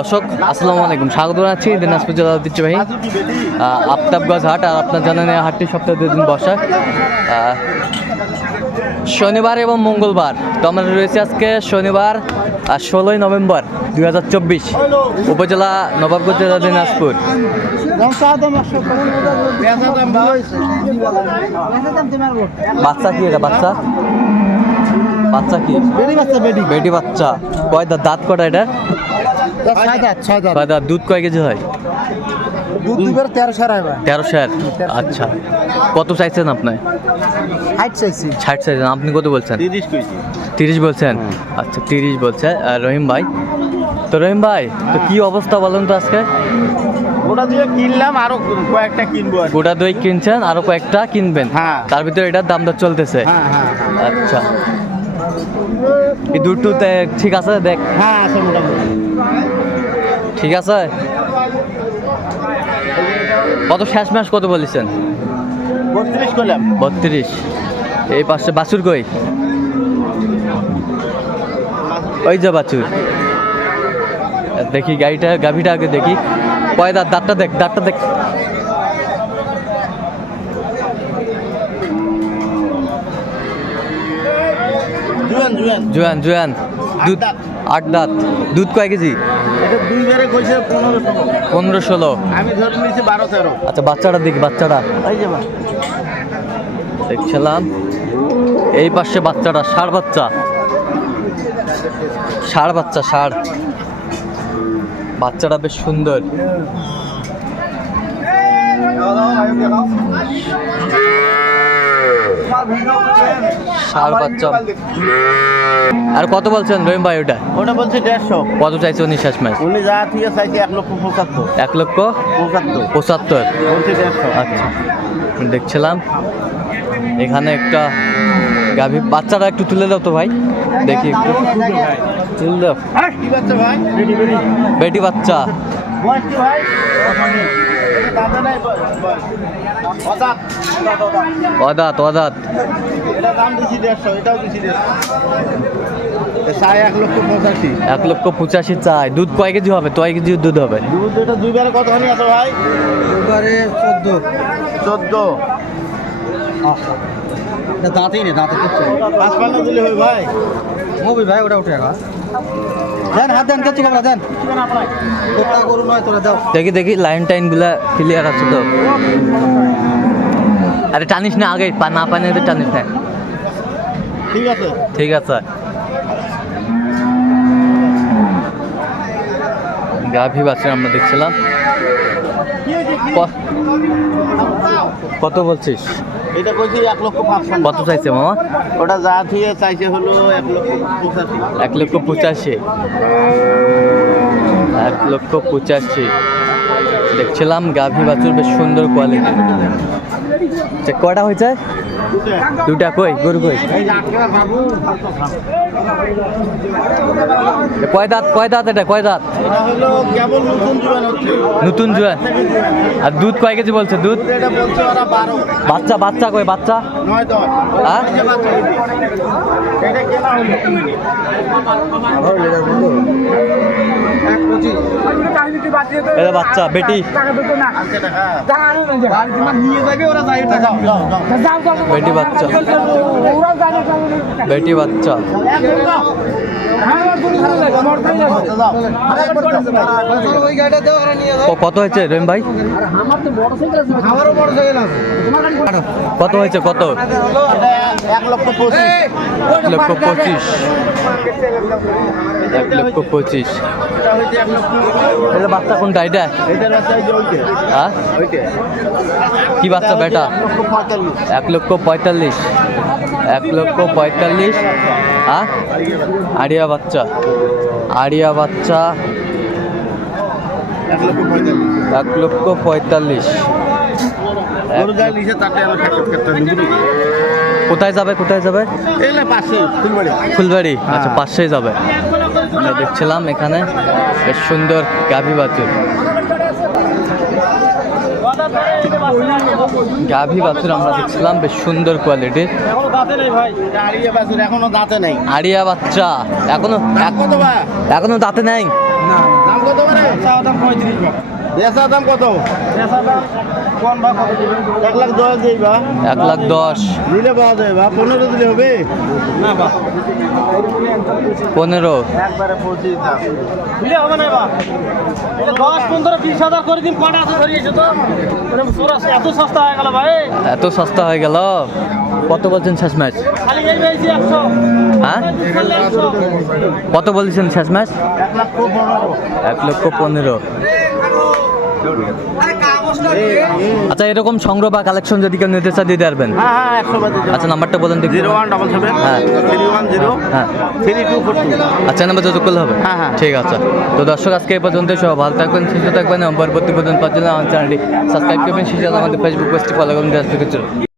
দর্শক আসসালামু আলাইকুম। স্বাগত জানাচ্ছি দিনাজপুর জেলা ঐতিহ্যবাহী আফতাবগঞ্জ হাট আর আপনার জানেন হাটটি সপ্তাহে দুই দিন বসা। শনিবার এবং মঙ্গলবার তো আমরা রয়েছে আজকে শনিবার আর ষোলোই নভেম্বর দুই হাজার চব্বিশ উপজেলা নবাবগঞ্জ জেলা দিনাজপুর। বাচ্চা কি এটা বাচ্চা? বাচ্চা কি? বেটি বাচ্চা বেটি। কয় দাঁত দাঁত কটা এটা? দাঁত দুধ কয় কেজি হয়? তেরো আচ্ছা। কত চাইছেন আপনি? ষাট চাইছেন। আপনি কত বলছেন? তিরিশ বলছেন? আচ্ছা তিরিশ বলছে। আর রহিম ভাই? তো রহিম ভাই তো কি অবস্থা বলেন তো আজকে? দিয়ে কিনলাম আরও কয়েকটা কিনবো গোটা দই কিনছেন আরও কয়েকটা কিনবেন। হ্যাঁ। তার ভিতরে এটার দাম দর চলতেছে। হ্যাঁ হ্যাঁ। আচ্ছা। এই দুধটুতে ঠিক আছে? দেখ। হ্যাঁ আছে মোটামুটি। ঠিক আছে? কত শেষ মাস কত বলেছেন? বত্রিশ করলাম। বত্রিশ। এই পাশে বাছুর কই? ওই যে বাছুর। দেখি গাড়িটা গাভিটা আগে দেখি। কয় দাঁত? দাঁতটা দেখ দাঁতটা দেখ। জুয়ান জুয়ান। জোয়ান জোয়ান। দুধ। আট দাঁত। দুধ কয় কেজি? এটা দুই বারে কইছে পনেরো ষোলো। পনেরো ষোলো। আমি ধরে নিয়েছি বারো তেরো। আচ্ছা বাচ্চাটা দেখি বাচ্চাটা। এই যে বা। দেখছিলাম। এই পাশে বাচ্চাটা ষাড় বাচ্চা। ষাড় বাচ্চা ষাড়। বাচ্চাটা বেশ সুন্দর। ষাড় বাচ্চা আর কত বলছেন রহিম ভাই ওটা? ওটা বলছে দেড়শো। কত চাইছে উনি শেষ ম্যাচ? উনি যা থেকে চাইছে এক লক্ষ পঁচাত্তর। এক লক্ষ পঁচাত্তর। পঁচাত্তর। বলছে দেড়শো। আচ্ছা। দেখছিলাম। এখানে একটা গাভী বাচ্চাটা একটু তুলে দাও তো ভাই। দেখি একটু। তুলে দাও। বেটি বাচ্চা। অদাত, অদাত, এটা দাম দিছি দেড়শো এটাও দিছি এক লক্ষ পঁচাশি। এক লক্ষ পঁচাশি চাই। দুধ কয় কেজি হবে? কয় কেজি দুধ হবে? দুধ এটা দুইবারে কত হানি আছে ভাই? এবারে চোদ্দ। চোদ্দ। দাঁতেই নেই দাঁতে পাঁচ পান্ন দিলে হয় ভাই। মুভি ভাই ওটা উঠে দেখি দেখি লাইন টাইনগুলা ক্লিয়ার আছে তো। আরে টানিস না আগে না পানি তো টানিস না। ঠিক আছে। ঠিক আছে। গাভী বাচ্চা আমরা দেখছিলাম। কত বলছিস? এটা কইছি এক লক্ষ পাঁচ পান্ন কত চাইছে মামা? ওটা যা থুয়ে চাইছে হলো এক লক্ষ পঁচাশি। এক লক্ষ পঁচাশি? এক লক্ষ পঁচাশি। দেখছিলাম গাভী বাছুর বেশ সুন্দর কোয়ালিটি চেক কয়টা হয়েছে? দুটো। কই? গরু কই? কয় দাঁত কয় দাঁত এটা? কয় দাঁত? নতুন জোয়ান আর দুধ কয় কেজি বলছে? দুধ? বাচ্চা বাচ্চা কই বাচ্চা? হ্যাঁ? বাচ্চা এটা বেটি আজকে টাকা নিয়ে যাবে ওরা যাই টাকা যাও যাও বেটি বাচ্চা। বেটি বাচ্চা। কত হয়েছে রহিম ভাই? কত হয়েছে কত? এক লক্ষ লক্ষ পঁচিশ। এক লক্ষ পঁচিশ। এটা বাচ্চা কোনটা এটা হ্যাঁ? কি বাচ্চা বেটা? এক লক্ষ পঁয়তাল্লিশ। এক লক্ষ পঁয়তাল্লিশ। এক লক্ষ পঁয়তাল্লিশ হ্যাঁ? আড়িয়া বাচ্চা। আড়িয়া বাচ্চা। এক লক্ষ পঁয়তাল্লিশ। কোথায় যাবে কোথায় যাবে? এই না পাশে ফুলবাড়ি। ফুলবাড়ি? আচ্ছা পাশেই যাবে। আমরা দেখছিলাম এখানে বেশ সুন্দর গাভী বাছুর। গাভী বাছুর আমরা দেখছিলাম বেশ সুন্দর কোয়ালিটির। এখনও দাঁতে নেই ভাই দাঁড়িয়ে বাছুর এখনও দাঁতে নেই। আড়িয়া বাচ্চা এখনও এখনও দাঁতে নেই। দাম মানে দাম কত? বেচা দাম কোন বা কত এক লাখ দশ দিই বা? এক লাখ দশ। দিলে পাওয়া যায় বা? পনেরো দিলে হবে? না বা। পনেরো। একবারে পঁচিশ দিলে হবে না বা। দশ পনেরো বিশ হাজার করে দিন কটা আছে ধরিয়েছে তো। মানে এত সস্তা হয়ে গেল ভাই এত সস্তা হয়ে গেল? কত বলছেন শেষ ম্যাচ? হ্যাঁ? কত বলেছেন শেষ ম্যাচ? এক লাখ পনেরো। এক লক্ষ পনেরো। আচ্ছা এরকম সংগ্রহ বা কালেকশন যদি কেউ নিতে চায় দিতে পারবেন? হ্যাঁ হ্যাঁ একশো বাদ আচ্ছা নাম্বারটা বলেন দেখি জিরো ওয়ান ডাবল সেভেন হ্যাঁ। থ্রি ওয়ান জিরো হ্যাঁ। Three two four two. আচ্ছা নাম্বার যোগাযোগ করলে হবে? হ্যাঁ, হ্যাঁ। ঠিক আছে। তো দর্শক আজকে এই পর্যন্ত সব ভালো থাকবেন সুস্থ থাকবেন এবং পরবর্তী পর্যন্ত পাওয়ার জন্য আমার চ্যানেলটি সাবস্ক্রাইব করবেন। সেই আমাদের ফেসবুক পেজটি ফলো করবেন